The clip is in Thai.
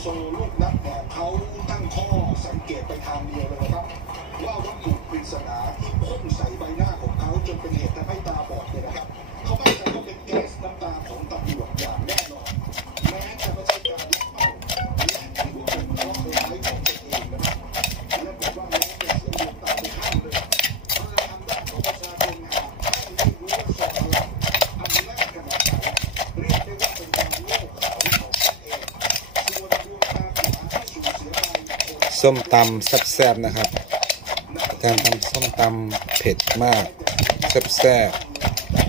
โซลูกนักเนี่ยเขาตั้งข้อสังเกตไปทางเดียวเลยนะครับว่าวัตถุปริศนาที่พ่นใส่ใบหน้าของเขาจนเป็นเหตุทำให้ตาบอดเนี่ยนะครับเขามั่นใจว่าเป็นแก๊สน้ำตาของตำรวจอย่างแน่นอนแม้จะไม่ใช่การลักเมาและถือว่าเป็นเคราะห์ร้ายของตัวเองนะครับและบอกว่าน้องเนี่ยเสียดวงตาไปข้างเลยทางด้านของประชาชนหากไม่รู้ว่าศพอะไรอันแรกขนาดไหนเรียกได้ว่าเป็นการโลกเขาของตัวเองส่วนดวงตาขวาที่สูญเสียไปส้มตำแซ่บๆนะครับการทำส้มตำเผ็ดมากแซ่บๆ